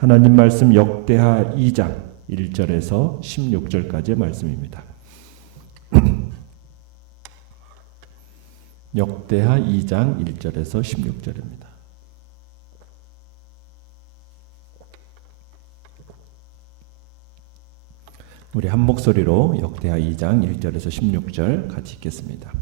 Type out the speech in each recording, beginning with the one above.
하나님 말씀 역대하 2장 1절에서 16절까지의 말씀입니다. 역대하 2장 1절에서 16절입니다. 우리 한 목소리로 역대하 2장 1절에서 16절 같이 읽겠습니다.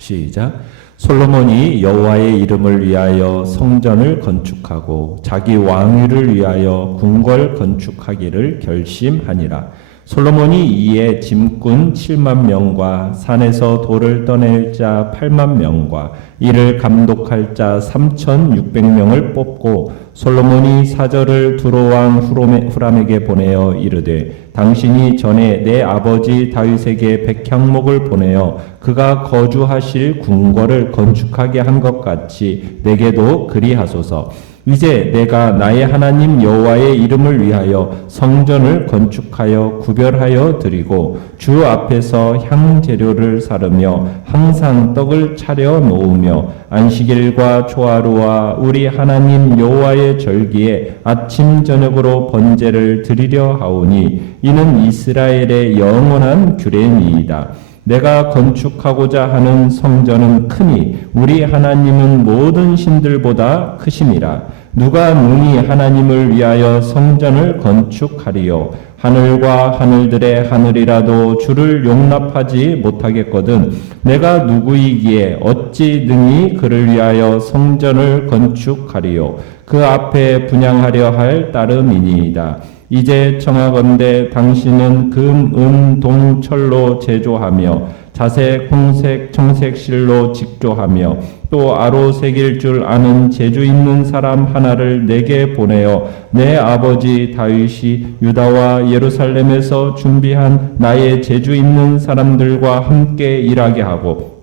시작. 솔로몬이 여호와의 이름을 위하여 성전을 건축하고 자기 왕위를 위하여 궁궐 건축하기를 결심하니라. 솔로몬이 이에 짐꾼 7만 명과 산에서 돌을 떠낼 자 8만 명과 이를 감독할 자 3,600명을 뽑고 솔로몬이 사절을 두로왕 후람에게 보내어 이르되 당신이 전에 내 아버지 다윗에게 백향목을 보내어 그가 거주하실 궁궐을 건축하게 한 것 같이 내게도 그리하소서. 이제 내가 나의 하나님 여호와의 이름을 위하여 성전을 건축하여 구별하여 드리고 주 앞에서 향재료를 사르며 항상 떡을 차려 놓으며 안식일과 초하루와 우리 하나님 여호와의 절기에 아침 저녁으로 번제를 드리려 하오니 이는 이스라엘의 영원한 규례니이다. 내가 건축하고자 하는 성전은 크니 우리 하나님은 모든 신들보다 크심이라. 누가 능히 하나님을 위하여 성전을 건축하리요. 하늘과 하늘들의 하늘이라도 주를 용납하지 못하겠거든 내가 누구이기에 어찌 능히 그를 위하여 성전을 건축하리요. 그 앞에 분향하려 할 따름이니이다. 이제 청하건대 당신은 금, 은, 동, 철로 제조하며 자색, 홍색, 청색 실로 직조하며 또 아로 새길 줄 아는 재주 있는 사람 하나를 내게 보내어 내 아버지 다윗이 유다와 예루살렘에서 준비한 나의 재주 있는 사람들과 함께 일하게 하고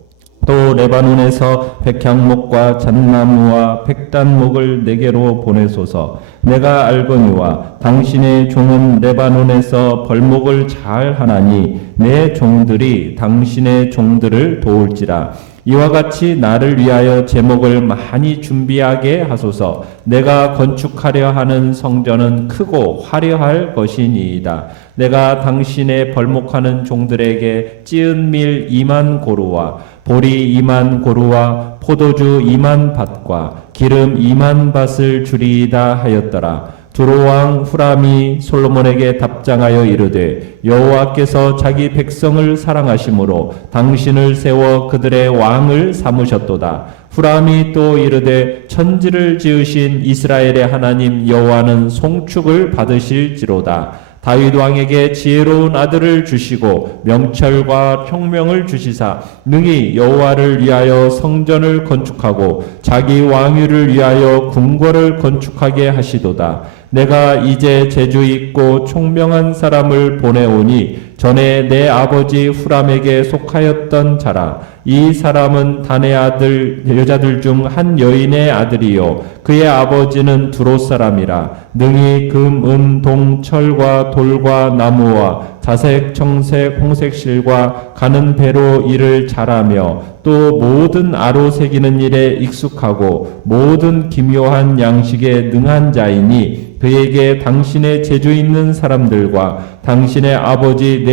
또 레바논에서 백향목과 잣나무와 백단목을 내게로 보내소서. 내가 알거니와 당신의 종은 레바논에서 벌목을 잘 하나니 내 종들이 당신의 종들을 도울지라. 이와 같이 나를 위하여 제목을 많이 준비하게 하소서. 내가 건축하려 하는 성전은 크고 화려할 것이니이다. 내가 당신의 벌목하는 종들에게 찌은 밀 2만 고루와 보리 2만 고루와 포도주 2만 밭과 기름 2만 밭을 주리이다 하였더라. 두로왕 후람이 솔로몬에게 답장하여 이르되 여호와께서 자기 백성을 사랑하심으로 당신을 세워 그들의 왕을 삼으셨도다. 후람이 또 이르되 천지를 지으신 이스라엘의 하나님 여호와는 송축을 받으실지로다. 다윗 왕에게 지혜로운 아들을 주시고 명철과 총명을 주시사 능히 여호와를 위하여 성전을 건축하고 자기 왕위를 위하여 궁궐을 건축하게 하시도다. 내가 이제 재주 있고 총명한 사람을 보내오니 전에 내 아버지 후람에게 속하였던 자라. 이 사람은 단의 아들 여자들 중 한 여인의 아들이요 그의 아버지는 두로 사람이라. 능히 금, 은, 동, 철과 돌과 나무와 자색, 청색, 홍색 실과 가는 배로 일을 잘하며 또 모든 아로 새기는 일에 익숙하고 모든 기묘한 양식에 능한 자이니 그에게 당신의 재주 있는 사람들과 당신의 아버지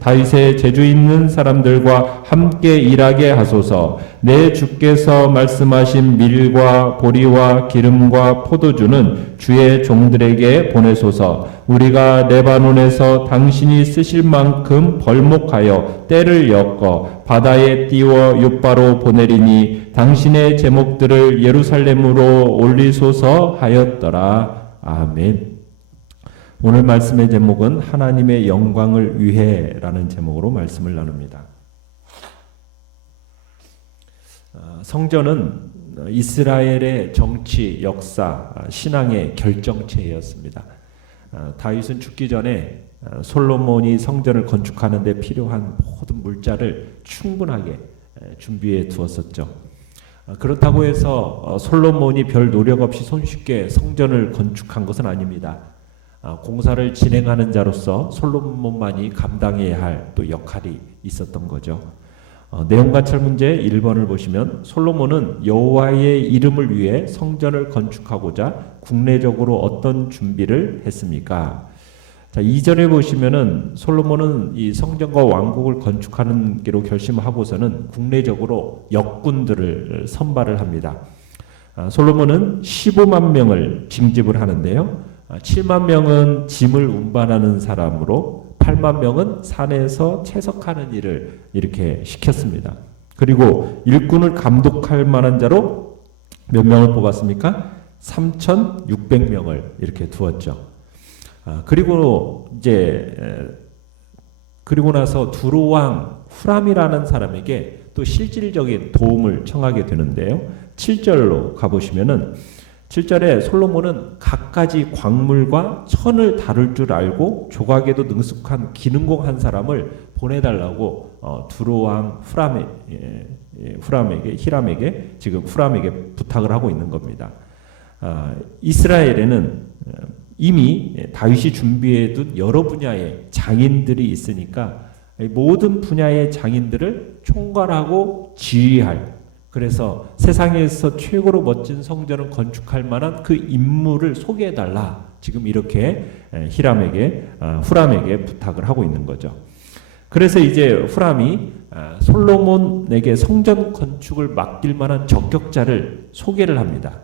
다윗의 재주 있는 사람들과 함께 일하게 하소서. 내 주께서 말씀하신 밀과 보리와 기름과 포도주는 주의 종들에게 보내소서. 우리가 레바논에서 당신이 쓰실 만큼 벌목하여 때를 엮어 바다에 띄워 욥바로 보내리니 당신의 제목들을 예루살렘으로 올리소서 하였더라. 아멘. 오늘 말씀의 제목은 하나님의 영광을 위해라는 제목으로 말씀을 나눕니다. 성전은 이스라엘의 정치, 역사, 신앙의 결정체였습니다. 다윗은 죽기 전에 솔로몬이 성전을 건축하는 데 필요한 모든 물자를 충분하게 준비해 두었었죠. 그렇다고 해서 솔로몬이 별 노력 없이 손쉽게 성전을 건축한 것은 아닙니다. 공사를 진행하는 자로서 솔로몬만이 감당해야 할 또 역할이 있었던 거죠. 내용관찰 문제 1번을 보시면 솔로몬은 여호와의 이름을 위해 성전을 건축하고자 국내적으로 어떤 준비를 했습니까? 자, 2절에 보시면은 솔로몬은 이 성전과 왕국을 건축하는 게로 결심하고서는 국내적으로 역군들을 선발을 합니다. 솔로몬은 15만 명을 징집을 하는데요. 7만 명은 짐을 운반하는 사람으로 8만 명은 산에서 채석하는 일을 이렇게 시켰습니다. 그리고 일꾼을 감독할 만한 자로 몇 명을 뽑았습니까? 3,600명을 이렇게 두었죠. 그리고 나서 두로왕 후람이라는 사람에게 또 실질적인 도움을 청하게 되는데요. 7절로 가보시면은 7절에 솔로몬은 갖가지 광물과 천을 다룰 줄 알고 조각에도 능숙한 기능공 한 사람을 보내달라고 두로왕 히람에게 지금 후람에게 부탁을 하고 있는 겁니다. 이스라엘에는 이미 다윗이 준비해둔 여러 분야의 장인들이 있으니까 모든 분야의 장인들을 총괄하고 지휘할, 그래서 세상에서 최고로 멋진 성전을 건축할 만한 그 인물을 소개해달라. 지금 이렇게 후람에게 부탁을 하고 있는 거죠. 그래서 이제 후람이 솔로몬에게 성전 건축을 맡길 만한 적격자를 소개를 합니다.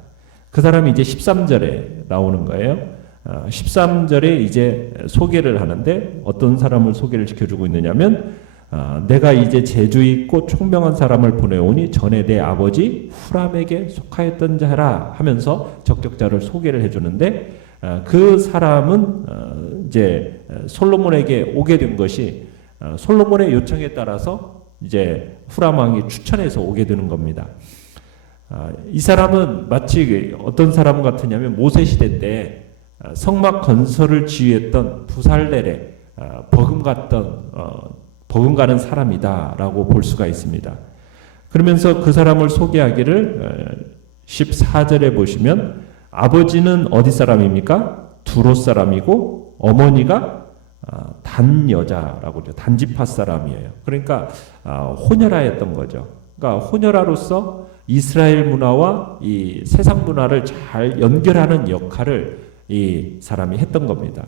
그 사람이 이제 13절에 나오는 거예요. 13절에 이제 소개를 하는데 어떤 사람을 소개를 시켜주고 있느냐면 내가 이제 재주 있고 총명한 사람을 보내오니 전에 내 아버지 후람에게 속하였던 자라 하면서 적격자를 소개를 해주는데 그 사람은 이제 솔로몬에게 오게 된 것이 솔로몬의 요청에 따라서 이제 후람 왕이 추천해서 오게 되는 겁니다. 이 사람은 마치 어떤 사람 같으냐면 모세 시대 때 성막 건설을 지휘했던 부살렐의 버금가는 사람이다라고 볼 수가 있습니다. 그러면서 그 사람을 소개하기를 14절에 보시면 아버지는 어디 사람입니까? 두로 사람이고 어머니가 단 여자라고 하죠. 단지파 사람이에요. 그러니까 호녀라였던 거죠. 그러니까 호녀라로서 이스라엘 문화와 이 세상 문화를 잘 연결하는 역할을 이 사람이 했던 겁니다.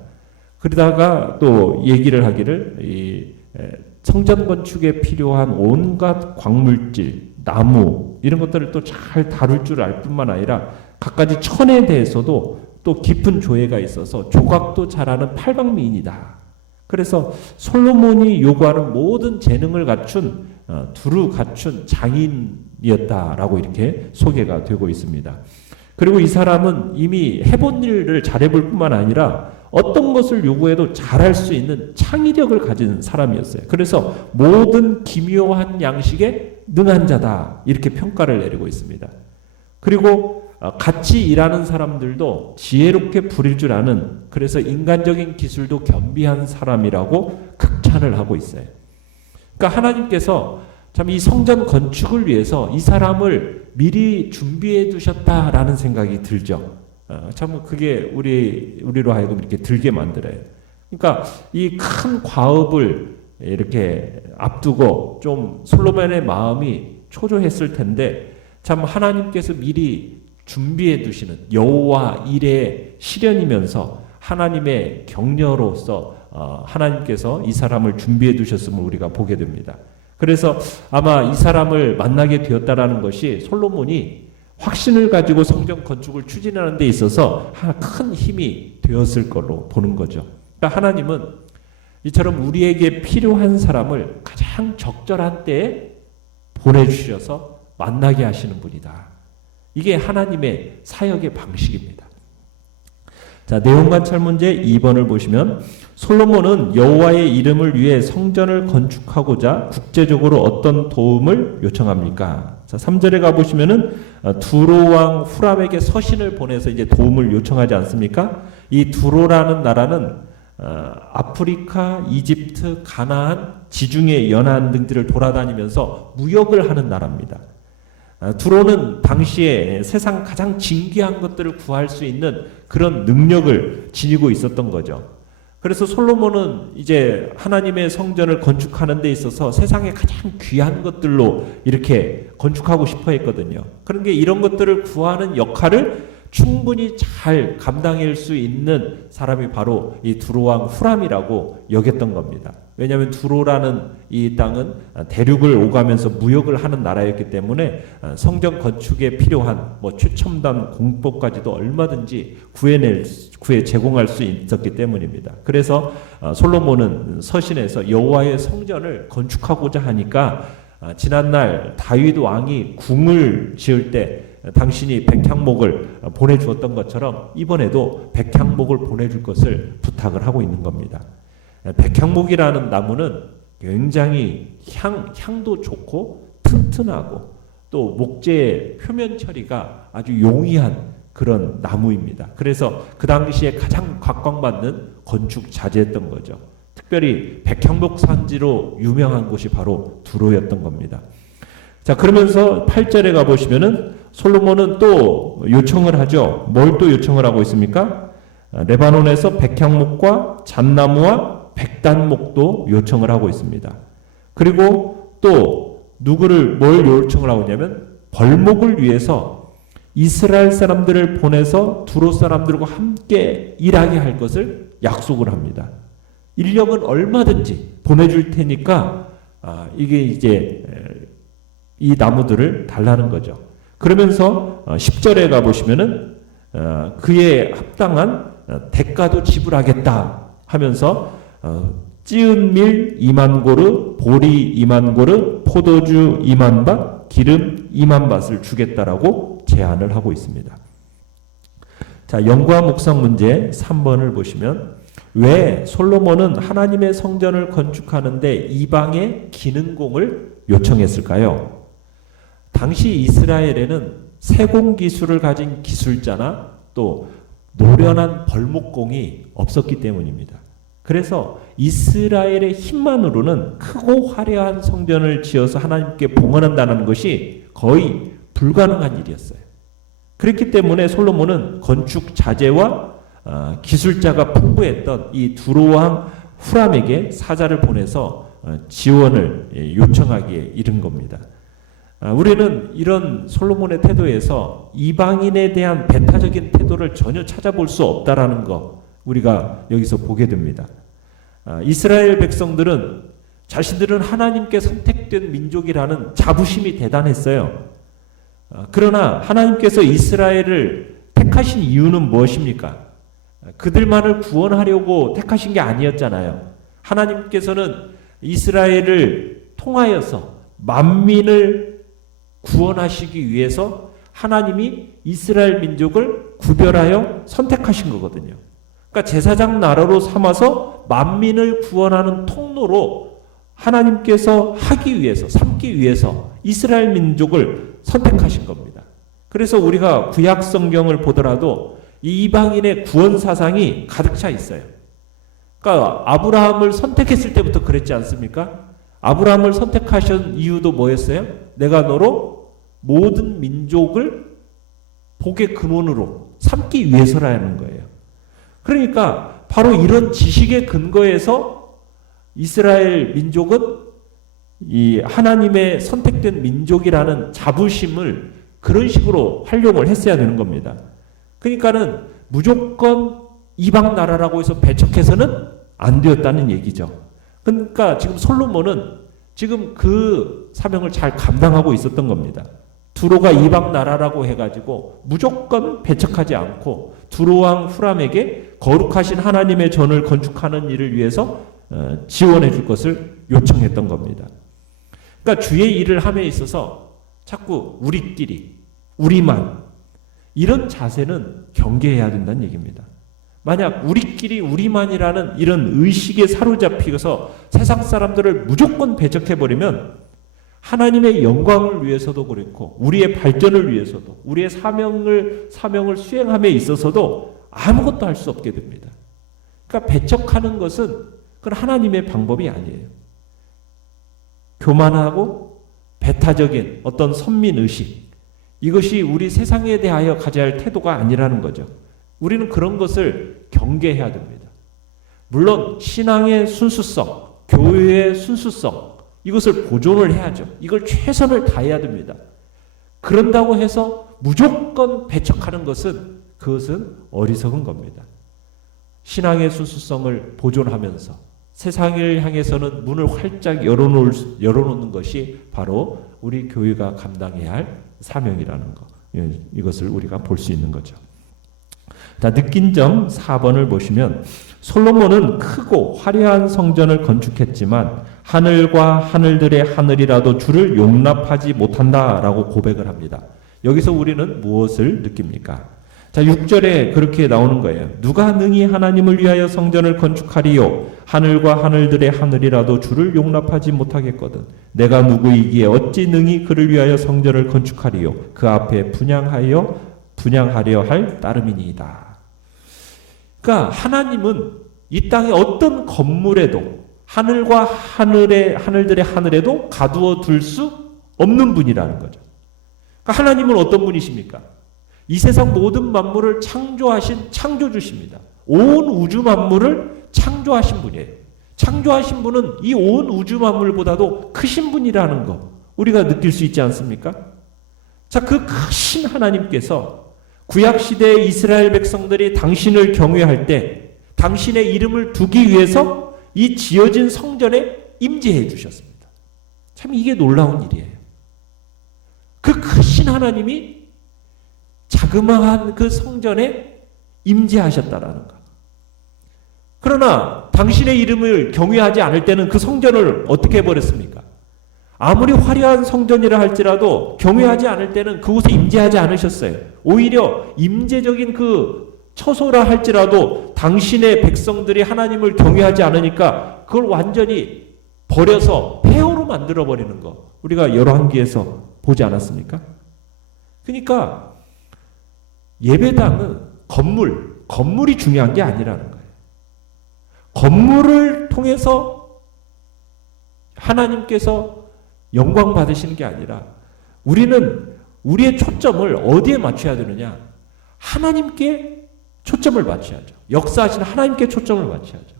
그러다가 또 얘기를 하기를 이 성전 건축에 필요한 온갖 광물질, 나무 이런 것들을 또 잘 다룰 줄 알 뿐만 아니라 갖가지 천에 대해서도 또 깊은 조예가 있어서 조각도 잘하는 팔방미인이다. 그래서 솔로몬이 요구하는 모든 재능을 두루 갖춘 장인이었다라고 이렇게 소개가 되고 있습니다. 그리고 이 사람은 이미 해본 일을 잘해볼 뿐만 아니라 어떤 것을 요구해도 잘할 수 있는 창의력을 가진 사람이었어요. 그래서 모든 기묘한 양식에 능한 자다 이렇게 평가를 내리고 있습니다. 그리고 같이 일하는 사람들도 지혜롭게 부릴 줄 아는, 그래서 인간적인 기술도 겸비한 사람이라고 극찬을 하고 있어요. 그러니까 하나님께서 참 이 성전 건축을 위해서 이 사람을 미리 준비해 두셨다라는 생각이 들죠. 참 그게 우리로 하여금 이렇게 들게 만들어요. 그러니까 이 큰 과업을 이렇게 앞두고 좀 솔로몬의 마음이 초조했을 텐데 참 하나님께서 미리 준비해 두시는 여호와 일의 실현이면서 하나님의 격려로서 하나님께서 이 사람을 준비해 두셨음을 우리가 보게 됩니다. 그래서 아마 이 사람을 만나게 되었다라는 것이 솔로몬이 확신을 가지고 성전 건축을 추진하는 데 있어서 큰 힘이 되었을 걸로 보는 거죠. 그러니까 하나님은 이처럼 우리에게 필요한 사람을 가장 적절한 때에 보내주셔서 만나게 하시는 분이다. 이게 하나님의 사역의 방식입니다. 자, 내용관찰 문제 2번을 보시면 솔로몬은 여호와의 이름을 위해 성전을 건축하고자 국제적으로 어떤 도움을 요청합니까? 자, 3절에 가보시면은 두로왕 후람에게 서신을 보내서 이제 도움을 요청하지 않습니까? 이 두로라는 나라는 아프리카, 이집트, 가나안, 지중해 연안 등들을 돌아다니면서 무역을 하는 나라입니다. 두로는 당시에 세상 가장 진귀한 것들을 구할 수 있는 그런 능력을 지니고 있었던 거죠. 그래서 솔로몬은 이제 하나님의 성전을 건축하는 데 있어서 세상에 가장 귀한 것들로 이렇게 건축하고 싶어 했거든요. 그런 게 이런 것들을 구하는 역할을 충분히 잘 감당할 수 있는 사람이 바로 이 두로왕 후람이라고 여겼던 겁니다. 왜냐하면 두로라는 이 땅은 대륙을 오가면서 무역을 하는 나라였기 때문에 성전 건축에 필요한 뭐 최첨단 공법까지도 얼마든지 구해 제공할 수 있었기 때문입니다. 그래서 솔로몬은 서신에서 여호와의 성전을 건축하고자 하니까 지난날 다윗 왕이 궁을 지을 때 당신이 백향목을 보내주었던 것처럼 이번에도 백향목을 보내줄 것을 부탁을 하고 있는 겁니다. 백향목이라는 나무는 굉장히 향도 좋고 튼튼하고 또 목재의 표면 처리가 아주 용이한 그런 나무입니다. 그래서 그 당시에 가장 각광받는 건축 자재였던 거죠. 특별히 백향목 산지로 유명한 곳이 바로 두로였던 겁니다. 자, 그러면서 8절에 가보시면은 솔로몬은 또 요청을 하죠. 뭘 또 요청을 하고 있습니까? 레바논에서 백향목과 잣나무와 백단목도 요청을 하고 있습니다. 그리고 또 뭘 요청을 하고 있냐면 벌목을 위해서 이스라엘 사람들을 보내서 두로 사람들과 함께 일하게 할 것을 약속을 합니다. 인력은 얼마든지 보내줄 테니까 이게 이제 이 나무들을 달라는 거죠. 그러면서 10절에 가보시면은 그에 합당한 대가도 지불하겠다 하면서 찌은 밀 2만 고르, 보리 2만 고르, 포도주 2만 밭, 기름 2만 밭을 주겠다라고 제안을 하고 있습니다. 자, 연구와 묵상 문제 3번을 보시면 왜 솔로몬은 하나님의 성전을 건축하는데 이방의 기능공을 요청했을까요? 당시 이스라엘에는 세공 기술을 가진 기술자나 또 노련한 벌목공이 없었기 때문입니다. 그래서 이스라엘의 힘만으로는 크고 화려한 성전을 지어서 하나님께 봉헌한다는 것이 거의 불가능한 일이었어요. 그렇기 때문에 솔로몬은 건축 자재와 기술자가 풍부했던 이 두로왕 후람에게 사자를 보내서 지원을 요청하기에 이른 겁니다. 우리는 이런 솔로몬의 태도에서 이방인에 대한 배타적인 태도를 전혀 찾아볼 수 없다라는 거 우리가 여기서 보게 됩니다. 이스라엘 백성들은 자신들은 하나님께 선택된 민족이라는 자부심이 대단했어요. 그러나 하나님께서 이스라엘을 택하신 이유는 무엇입니까? 그들만을 구원하려고 택하신 게 아니었잖아요. 하나님께서는 이스라엘을 통하여서 만민을 구원하시기 위해서 하나님이 이스라엘 민족을 구별하여 선택하신 거거든요. 그러니까 제사장 나라로 삼아서 만민을 구원하는 통로로 하나님께서 삼기 위해서 이스라엘 민족을 선택하신 겁니다. 그래서 우리가 구약 성경을 보더라도 이 이방인의 구원 사상이 가득 차 있어요. 그러니까 아브라함을 선택했을 때부터 그랬지 않습니까? 아브라함을 선택하신 이유도 뭐였어요? 내가 너로 모든 민족을 복의 근원으로 삼기 위해서라는 거예요. 그러니까 바로 이런 지식의 근거에서 이스라엘 민족은 이 하나님의 선택된 민족이라는 자부심을 그런 식으로 활용을 했어야 되는 겁니다. 그러니까는 무조건 이방 나라라고 해서 배척해서는 안 되었다는 얘기죠. 그러니까 지금 솔로몬은 지금 그 사명을 잘 감당하고 있었던 겁니다. 두로가 이방 나라라고 해가지고 무조건 배척하지 않고 두로왕 후람에게 거룩하신 하나님의 전을 건축하는 일을 위해서 지원해 줄 것을 요청했던 겁니다. 그러니까 주의 일을 함에 있어서 자꾸 우리끼리, 우리만 이런 자세는 경계해야 된다는 얘기입니다. 만약 우리끼리 우리만이라는 이런 의식에 사로잡히어서 세상 사람들을 무조건 배척해버리면 하나님의 영광을 위해서도 그렇고 우리의 발전을 위해서도 우리의 사명을 수행함에 있어서도 아무것도 할 수 없게 됩니다. 그러니까 배척하는 것은 그건 하나님의 방법이 아니에요. 교만하고 배타적인 어떤 선민의식, 이것이 우리 세상에 대하여 가져야 할 태도가 아니라는 거죠. 우리는 그런 것을 경계해야 됩니다. 물론 신앙의 순수성, 교회의 순수성, 이것을 보존을 해야죠. 이걸 최선을 다해야 됩니다. 그런다고 해서 무조건 배척하는 것은 그것은 어리석은 겁니다. 신앙의 순수성을 보존하면서 세상을 향해서는 문을 활짝 열어놓는 것이 바로 우리 교회가 감당해야 할 사명이라는 것. 이것을 우리가 볼 수 있는 거죠. 자, 느낀 점 4번을 보시면 솔로몬은 크고 화려한 성전을 건축했지만 하늘과 하늘들의 하늘이라도 주를 용납하지 못한다라고 고백을 합니다. 여기서 우리는 무엇을 느낍니까? 자, 6절에 그렇게 나오는 거예요. 누가 능히 하나님을 위하여 성전을 건축하리요? 하늘과 하늘들의 하늘이라도 주를 용납하지 못하겠거든. 내가 누구이기에 어찌 능히 그를 위하여 성전을 건축하리요? 그 앞에 분향하려 할 따름이니이다. 그러니까 하나님은 이 땅의 어떤 건물에도 하늘과 하늘들의 하늘에도 가두어 둘 수 없는 분이라는 거죠. 그러니까 하나님은 어떤 분이십니까? 이 세상 모든 만물을 창조하신 창조주십니다. 온 우주 만물을 창조하신 분이에요. 창조하신 분은 이 온 우주 만물보다도 크신 분이라는 거 우리가 느낄 수 있지 않습니까? 자, 그 크신 하나님께서 구약시대의 이스라엘 백성들이 당신을 경외할 때 당신의 이름을 두기 위해서 이 지어진 성전에 임재해 주셨습니다. 참 이게 놀라운 일이에요. 그 크신 하나님이 자그마한 그 성전에 임재하셨다라는 것. 그러나 당신의 이름을 경외하지 않을 때는 그 성전을 어떻게 해버렸습니까? 아무리 화려한 성전이라 할지라도 경외하지 않을 때는 그곳에 임재하지 않으셨어요. 오히려 임재적인 그 처소라 할지라도 당신의 백성들이 하나님을 경외하지 않으니까 그걸 완전히 버려서 폐허로 만들어버리는 거 우리가 열왕기에서 보지 않았습니까? 그러니까 예배당은 건물이 중요한 게 아니라는 거예요. 건물을 통해서 하나님께서 영광 받으시는 게 아니라 우리는 우리의 초점을 어디에 맞춰야 되느냐? 하나님께 초점을 맞춰야죠. 역사하시는 하나님께 초점을 맞춰야죠.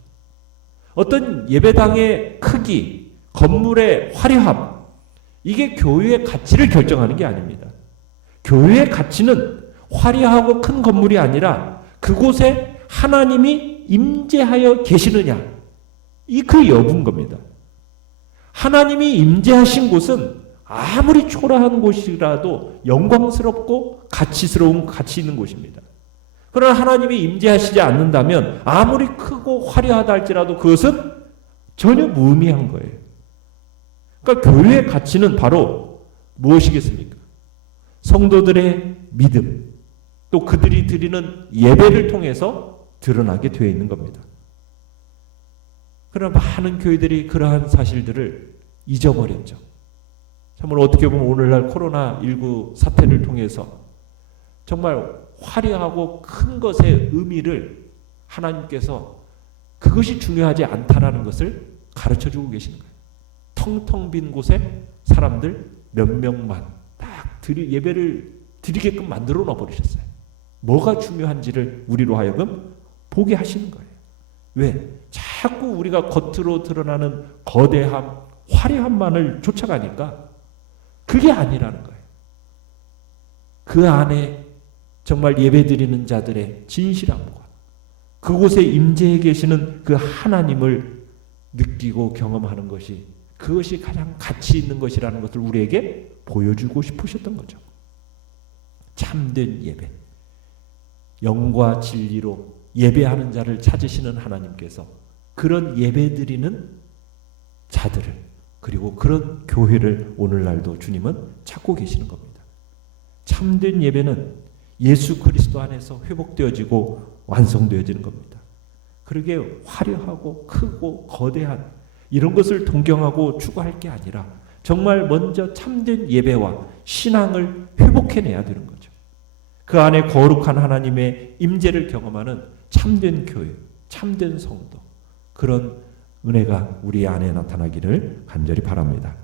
어떤 예배당의 크기, 건물의 화려함, 이게 교회의 가치를 결정하는 게 아닙니다. 교회의 가치는 화려하고 큰 건물이 아니라 그곳에 하나님이 임재하여 계시느냐, 그 여부인 겁니다. 하나님이 임재하신 곳은 아무리 초라한 곳이라도 영광스럽고 가치스러운 가치 있는 곳입니다. 그러나 하나님이 임재하시지 않는다면 아무리 크고 화려하다 할지라도 그것은 전혀 무의미한 거예요. 그러니까 교회의 가치는 바로 무엇이겠습니까? 성도들의 믿음, 또 그들이 드리는 예배를 통해서 드러나게 되어 있는 겁니다. 그러나 많은 교회들이 그러한 사실들을 잊어버렸죠. 참으로 어떻게 보면 오늘날 코로나19 사태를 통해서 정말 화려하고 큰 것의 의미를 하나님께서 그것이 중요하지 않다라는 것을 가르쳐주고 계시는 거예요. 텅텅 빈 곳에 사람들 몇 명만 딱 예배를 드리게끔 만들어 놔버리셨어요. 뭐가 중요한지를 우리로 하여금 보게 하시는 거예요. 왜? 자꾸 우리가 겉으로 드러나는 거대함, 화려함만을 쫓아가니까 그게 아니라는 거예요. 그 안에 정말 예배드리는 자들의 진실함과 그곳에 임재해 계시는 그 하나님을 느끼고 경험하는 것이 그것이 가장 가치 있는 것이라는 것을 우리에게 보여주고 싶으셨던 거죠. 참된 예배, 영과 진리로 예배하는 자를 찾으시는 하나님께서 그런 예배드리는 자들을 그리고 그런 교회를 오늘날도 주님은 찾고 계시는 겁니다. 참된 예배는 예수 그리스도 안에서 회복되어지고 완성되어지는 겁니다. 그러게 화려하고 크고 거대한 이런 것을 동경하고 추구할 게 아니라 정말 먼저 참된 예배와 신앙을 회복해내야 되는 거죠. 그 안에 거룩한 하나님의 임재를 경험하는 참된 교회, 참된 성도, 그런 은혜가 우리 안에 나타나기를 간절히 바랍니다.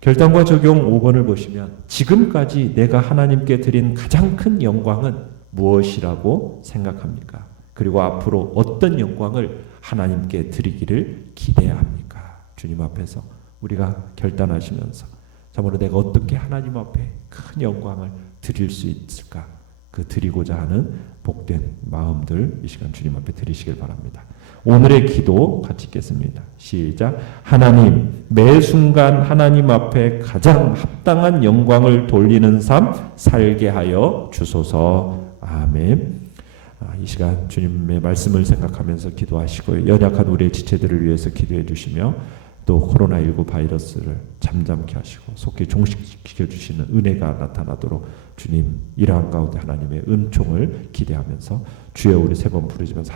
결단과 적용 5번을 보시면 지금까지 내가 하나님께 드린 가장 큰 영광은 무엇이라고 생각합니까? 그리고 앞으로 어떤 영광을 하나님께 드리기를 기대해야 합니까? 주님 앞에서 우리가 결단하시면서 참으로 내가 어떻게 하나님 앞에 큰 영광을 드릴 수 있을까? 그 드리고자 하는 복된 마음들 이 시간 주님 앞에 드리시길 바랍니다. 오늘의 기도 같이 읽겠습니다. 시작. 하나님, 매 순간 하나님 앞에 가장 합당한 영광을 돌리는 삶 살게 하여 주소서. 아멘. 이 시간 주님의 말씀을 생각하면서 기도하시고 연약한 우리의 지체들을 위해서 기도해 주시며 또 코로나19 바이러스를 잠잠케 하시고 속히 종식시켜 주시는 은혜가 나타나도록 주님 일하는 가운데 하나님의 은총을 기대하면서 주여 우리 세 번 부르지면서